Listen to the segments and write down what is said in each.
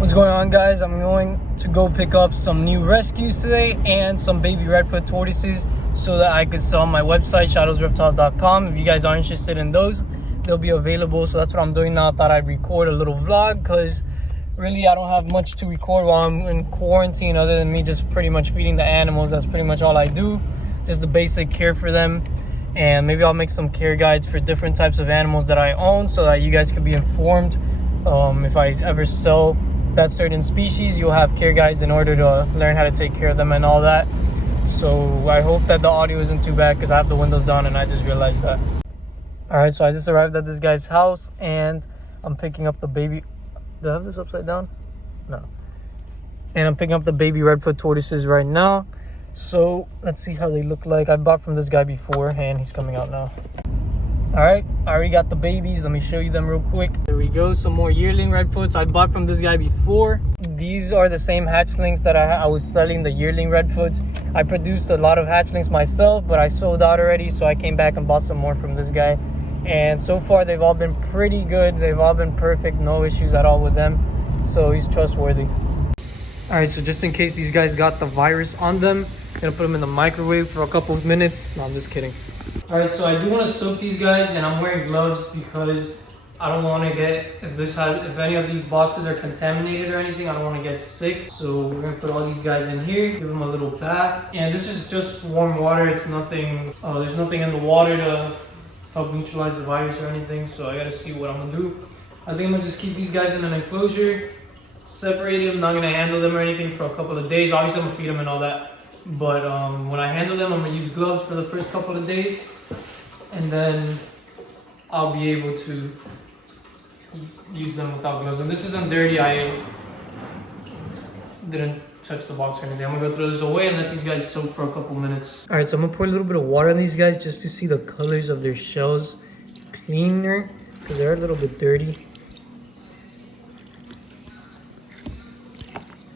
What's going on, guys? I'm going to go pick up some new rescues today and some baby redfoot tortoises so that I could sell on my website, shadowsreptiles.com. If you guys are interested in those, they'll be available. So that's what I'm doing now. I thought I'd record a little vlog because really I don't have much to record while I'm in quarantine other than me just pretty much feeding the animals. That's pretty much all I do, just the basic care for them. And maybe I'll make some care guides for different types of animals that I own so that you guys can be informed. If I ever sell that certain species, you'll have care guides in order to learn how to take care of them and all that. So I hope that the audio isn't too bad because I have the windows down and I just realized that. Alright, so I just arrived at this guy's house and I'm picking up the baby. Do I have this upside down? No. And I'm picking up the baby redfoot tortoises right now. So let's see how they look like. I bought from this guy before and he's coming out now. Alright, I already got the babies. Let me show you them real quick. There we go, some more yearling redfoots I bought from this guy before. These are the same hatchlings that I was selling, the yearling redfoots. I produced a lot of hatchlings myself, but I sold out already, so I came back and bought some more from this guy. And so far, they've all been pretty good. They've all been perfect, no issues at all with them. So he's trustworthy. Alright, so just in case these guys got the virus on them, I'm gonna put them in the microwave for a couple of minutes. No, I'm just kidding. Alright, so I do want to soak these guys, and I'm wearing gloves because I don't want to get, if any of these boxes are contaminated or anything, I don't want to get sick. So we're going to put all these guys in here, give them a little bath. And this is just warm water. It's nothing, there's nothing in the water to help neutralize the virus or anything. So I got to see what I'm going to do. I think I'm going to just keep these guys in an enclosure, separate them, not going to handle them or anything for a couple of days. Obviously, I'm going to feed them and all that. But when I handle them, I'm going to use gloves for the first couple of days. And then I'll be able to use them without gloves. And this isn't dirty. I didn't touch the box or anything. I'm going to go throw this away and let these guys soak for a couple minutes. Alright, so I'm going to pour a little bit of water on these guys just to see the colors of their shells cleaner, because they're a little bit dirty.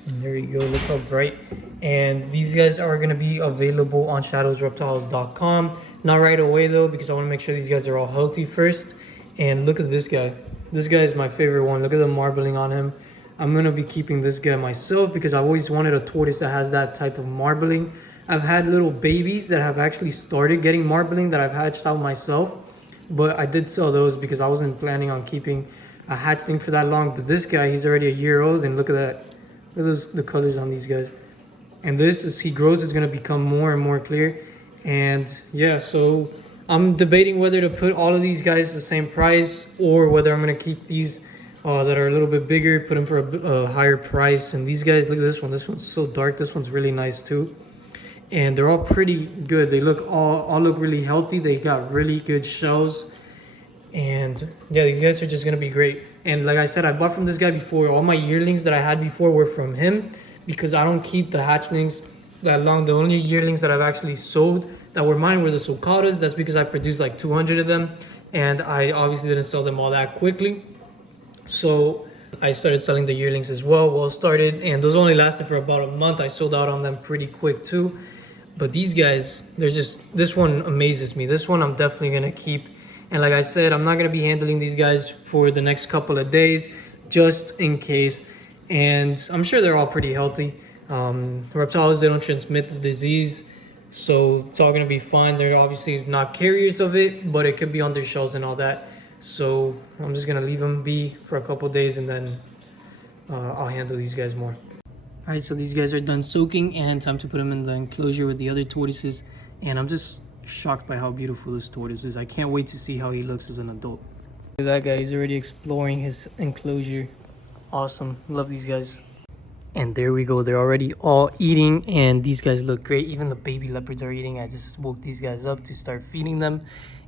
And there you go, look how bright. And these guys are going to be available on shadowsreptiles.com. Not right away though, because I want to make sure these guys are all healthy first. And look at this guy. This guy is my favorite one. Look at the marbling on him. I'm going to be keeping this guy myself because I've always wanted a tortoise that has that type of marbling. I've had little babies that have actually started getting marbling that I've hatched out myself. But I did sell those because I wasn't planning on keeping a hatchling for that long. But this guy, he's already a year old, and look at that. Look at the colors on these guys. And this, as he grows, is going to become more and more clear. And yeah, so I'm debating whether to put all of these guys the same price or whether I'm going to keep these that are a little bit bigger, put them for a higher price. And these guys, look at this one. This one's so dark. This one's really nice too. And they're all pretty good. They look all look really healthy. They got really good shells. And yeah, these guys are just going to be great. And like I said, I bought from this guy before. All my yearlings that I had before were from him because I don't keep the hatchlings that long. The only yearlings that I've actually sold that were mine were the sulcatas. That's because I produced like 200 of them, and I obviously didn't sell them all that quickly. So I started selling the yearlings as well started, and those only lasted for about a month. I sold out on them pretty quick too. But these guys, they're just, this one amazes me. This one I'm definitely gonna keep. And like I said, I'm not gonna be handling these guys for the next couple of days just in case. And I'm sure they're all pretty healthy. Reptiles, they don't transmit the disease, so it's all going to be fine. They're obviously not carriers of it, but it could be on their shells and all that. So I'm just going to leave them be for a couple days, and then I'll handle these guys more. Alright, so these guys are done soaking, and time to put them in the enclosure with the other tortoises. And I'm just shocked by how beautiful this tortoise is. I can't wait to see how he looks as an adult. Look at that guy, he's already exploring his enclosure. Awesome, love these guys. And there we go, they're already all eating, and these guys look great. Even the baby leopards are eating. I just woke these guys up to start feeding them,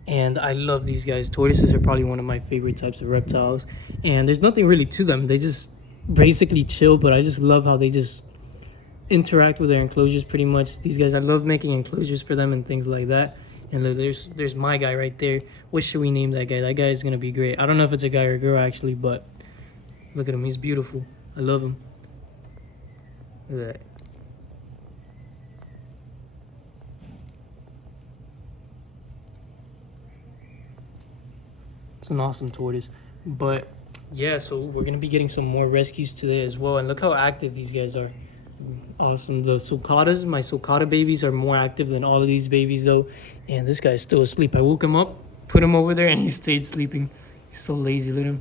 and I love these guys. Tortoises are probably one of my favorite types of reptiles, and there's nothing really to them. They just basically chill, but I just love how they just interact with their enclosures pretty much. These guys, I love making enclosures for them and things like that. And look, there's my guy right there. What should we name that guy? That guy is gonna be great. I don't know if it's a guy or a girl actually, but look at him, he's beautiful. I love him. Look at that. It's an awesome tortoise. But yeah, so we're gonna be getting some more rescues today as well. And look how active these guys are. Awesome. The sulcatas, my sulcata babies, are more active than all of these babies though. And this guy's still asleep. I woke him up, put him over there, and he stayed sleeping. He's so lazy. Look at him.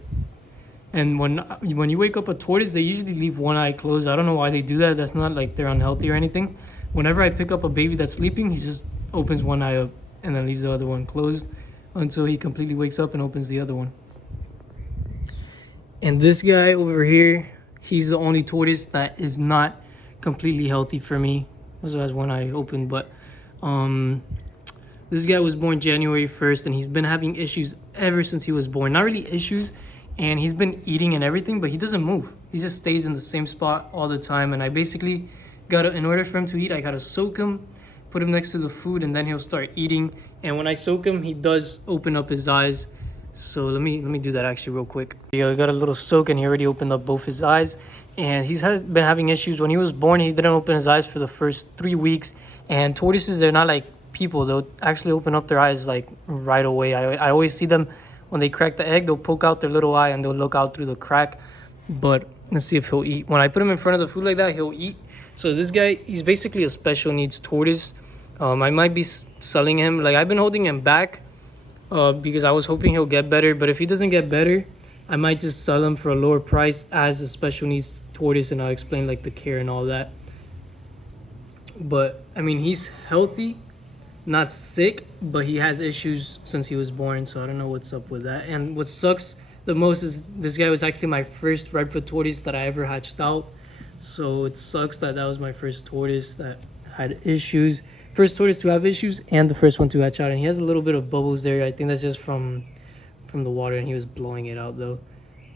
And when you wake up a tortoise, they usually leave one eye closed. I don't know why they do that. That's not like they're unhealthy or anything. Whenever I pick up a baby that's sleeping, he just opens one eye up and then leaves the other one closed until he completely wakes up and opens the other one. And this guy over here, he's the only tortoise that is not completely healthy for me. Also has one eye open, but this guy was born January 1st and he's been having issues ever since he was born. Not really issues, and he's been eating and everything, but he doesn't move. He just stays in the same spot all the time. And I basically in order for him to eat, I gotta soak him, put him next to the food, and then he'll start eating. And when I soak him, he does open up his eyes. So let me do that actually real quick. Yeah, I got a little soak and he already opened up both his eyes. And he's been having issues. When he was born, he didn't open his eyes for the first 3 weeks. And tortoises, they're not like people. They'll actually open up their eyes like right away. I always see them when they crack the egg, they'll poke out their little eye and they'll look out through the crack. But let's see if he'll eat. When I put him in front of the food like that, he'll eat. So this guy, he's basically a special needs tortoise. I might be selling him. Like, I've been holding him back because I was hoping he'll get better. But if he doesn't get better, I might just sell him for a lower price as a special needs tortoise, and I'll explain like the care and all that. But I mean, he's healthy, not sick, but he has issues since he was born, so I don't know what's up with that. And what sucks the most is this guy was actually my first redfoot tortoise that I ever hatched out. So it sucks that was my first tortoise that had issues. First tortoise to have issues and the first one to hatch out. And he has a little bit of bubbles there. I think that's just from the water, and he was blowing it out though.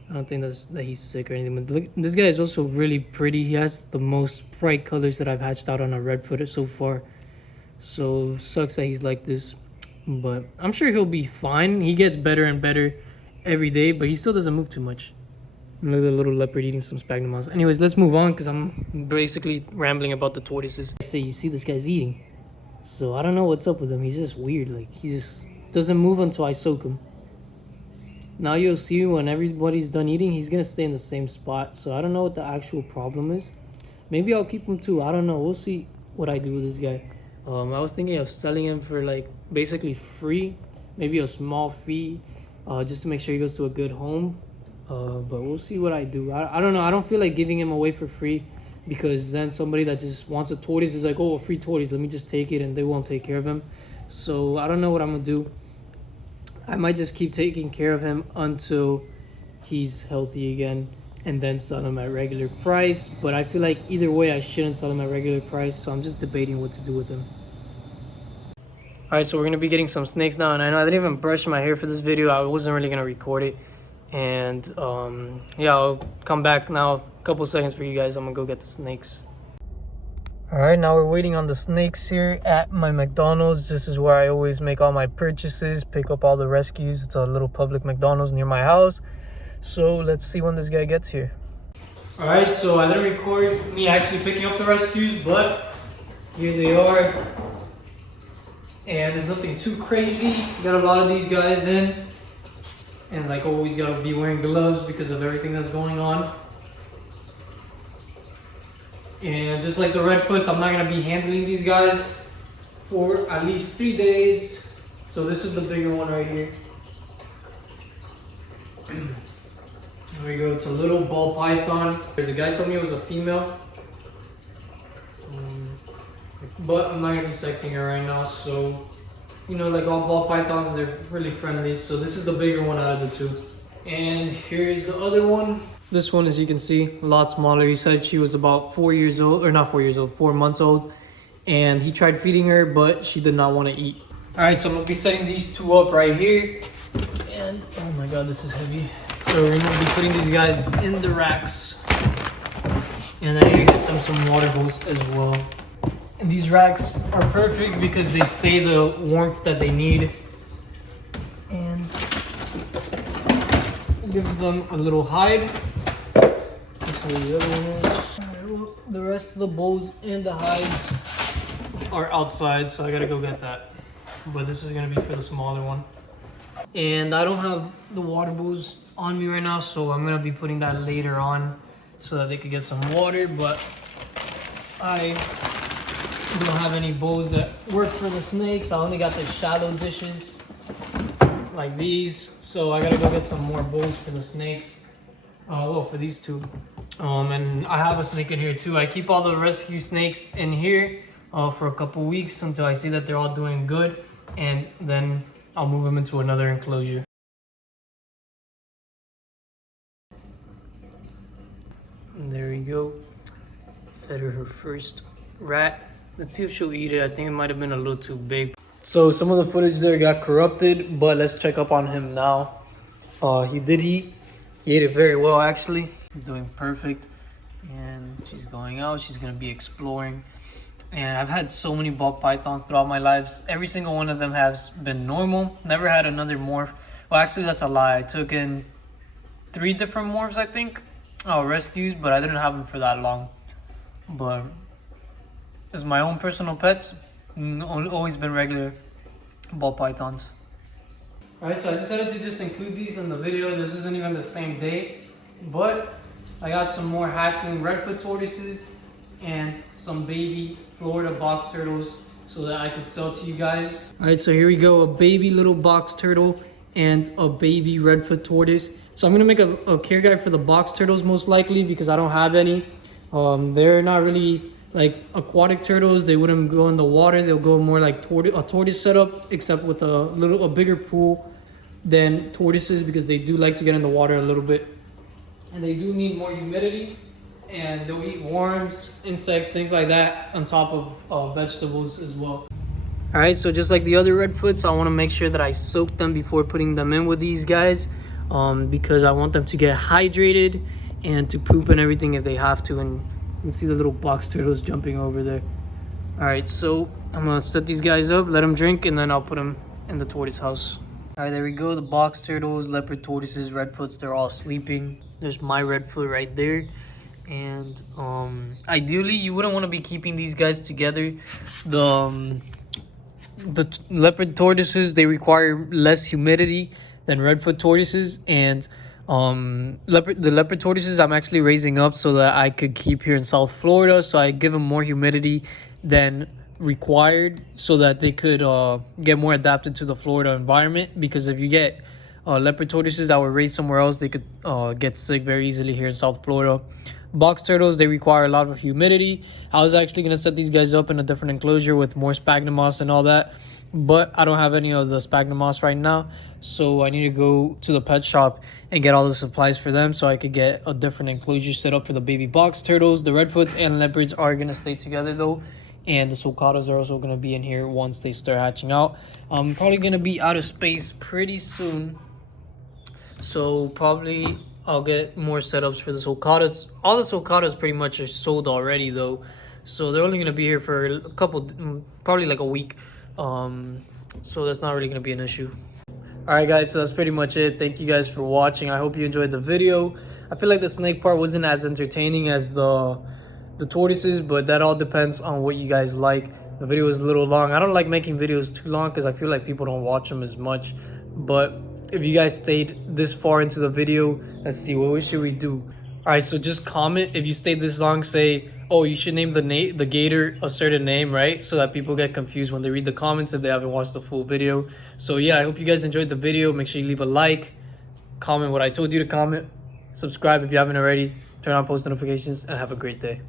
I don't think that he's sick or anything. But look, this guy is also really pretty. He has the most bright colors that I've hatched out on a redfoot so far. So sucks that he's like this, but I'm sure he'll be fine. He gets better and better every day, but he still doesn't move too much. Look at the little leopard eating some sphagnum mouse. Anyways, let's move on because I'm basically rambling about the tortoises. I say, you see this guy's eating, so I don't know what's up with him. He's just weird. Like, he just doesn't move until I soak him. Now you'll see when everybody's done eating, he's gonna stay in the same spot. So I don't know what the actual problem is. Maybe I'll keep him too. I don't know. We'll see what I do with this guy. I was thinking of selling him for like basically free, maybe a small fee, just to make sure he goes to a good home. But we'll see what I do. I don't know. I don't feel like giving him away for free, because then somebody that just wants a tortoise is like, oh, a free tortoise, let me just take it, and they won't take care of him. So I don't know what I'm gonna do. I might just keep taking care of him until he's healthy again, and then sell him at regular price. But I feel like either way I shouldn't sell him at regular price, so I'm just debating what to do with him. Alright, so we're gonna be getting some snakes now, and I know I didn't even brush my hair for this video. I wasn't really gonna record it. And yeah, I'll come back now, a couple seconds for you guys. I'm gonna go get the snakes. Alright, now we're waiting on the snakes here at my McDonald's. This is where I always make all my purchases, pick up all the rescues. It's a little public McDonald's near my house. So let's see when this guy gets here. Alright, so I didn't record me actually picking up the rescues, but here they are. And there's nothing too crazy. Got a lot of these guys in. And like always, gotta be wearing gloves because of everything that's going on. And just like the redfoots, I'm not gonna be handling these guys for at least 3 days. So this is the bigger one right here. There we go. It's a little ball python. The guy told me it was a female. But I'm not gonna be sexing her right now, so you know, like all ball pythons, they're really friendly. So this is the bigger one out of the two. And here's the other one. This one, as you can see, a lot smaller. He said she was about 4 years old, or not 4 years old, 4 months old. And he tried feeding her, but she did not want to eat. All right, so I'm gonna be setting these two up right here. And oh my God, this is heavy. So we're gonna be putting these guys in the racks. And then you get them some water bowls as well. And these racks are perfect because they stay the warmth that they need. And give them a little hide. That's where the other one is. Right, well, the rest of the bowls and the hides are outside, so I gotta go get that. But this is gonna be for the smaller one. And I don't have the water bowls on me right now, so I'm gonna be putting that later on so that they could get some water. But I don't have any bowls that work for the snakes. I only got the shallow dishes like these, so I gotta go get some more bowls for the snakes. Well, for these two. And I have a snake in here too. I keep all the rescue snakes in here for a couple weeks until I see that they're all doing good, and then I'll move them into another enclosure. And there we go. Fed her first rat. Let's see if she'll eat it. I think it might have been a little too big. So some of the footage there got corrupted, but let's check up on him now. He did eat. He ate it very well, actually. He's doing perfect. And she's going out. She's going to be exploring. And I've had so many ball pythons throughout my lives. Every single one of them has been normal. Never had another morph. Well, actually, that's a lie. I took in 3 different morphs, I think. Rescues, but I didn't have them for that long. But as my own personal pets, always been regular ball pythons. Alright, so I decided to just include these in the video. This isn't even the same day, but I got some more hatchling redfoot tortoises and some baby Florida box turtles so that I can sell to you guys. Alright, so here we go, a baby little box turtle and a baby redfoot tortoise. So I'm gonna make a care guide for the box turtles most likely because I don't have any. They're not really like aquatic turtles. They wouldn't go in the water. They'll go more like a tortoise setup, except with a bigger pool than tortoises because they do like to get in the water a little bit. And they do need more humidity, and they'll eat worms, insects, things like that on top of vegetables as well. All right, so just like the other redfoots, I want to make sure that I soak them before putting them in with these guys because I want them to get hydrated and to poop and everything if they have to. And you can see the little box turtles jumping over there. All right, so I'm gonna set these guys up, let them drink, and then I'll put them in the tortoise house. All right, there we go. The box turtles, leopard tortoises, redfoots, they're all sleeping. There's my redfoot right there. And ideally, you wouldn't want to be keeping these guys together. The leopard tortoises, they require less humidity than redfoot tortoises, and the leopard tortoises I'm actually raising up so that I could keep here in South Florida, so I give them more humidity than required so that they could get more adapted to the Florida environment. Because if you get leopard tortoises that were raised somewhere else, they could get sick very easily here in South Florida. Box turtles, they require a lot of humidity. I was actually going to set these guys up in a different enclosure with more sphagnum moss and all that, but I don't have any of the sphagnum moss right now, so I need to go to the pet shop and get all the supplies for them so I could get a different enclosure set up for the baby box turtles. The redfoots and leopards are going to stay together though, and the sulcatas are also going to be in here once they start hatching out. I'm probably going to be out of space pretty soon, so probably I'll get more setups for the sulcatas. All the sulcatas pretty much are sold already though, so they're only going to be here for a couple, probably like a week, so that's not really going to be an issue. Alright guys, so that's pretty much it. Thank you guys for watching. I hope you enjoyed the video. I feel like the snake part wasn't as entertaining as the tortoises, but that all depends on what you guys like. The video was a little long. I don't like making videos too long because I feel like people don't watch them as much. But if you guys stayed this far into the video, let's see, what should we do? Alright, so just comment if you stayed this long. Say, oh, you should name the gator a certain name, right? So that people get confused when they read the comments if they haven't watched the full video. So yeah, I hope you guys enjoyed the video. Make sure you leave a like, comment what I told you to comment, subscribe if you haven't already, turn on post notifications, and have a great day.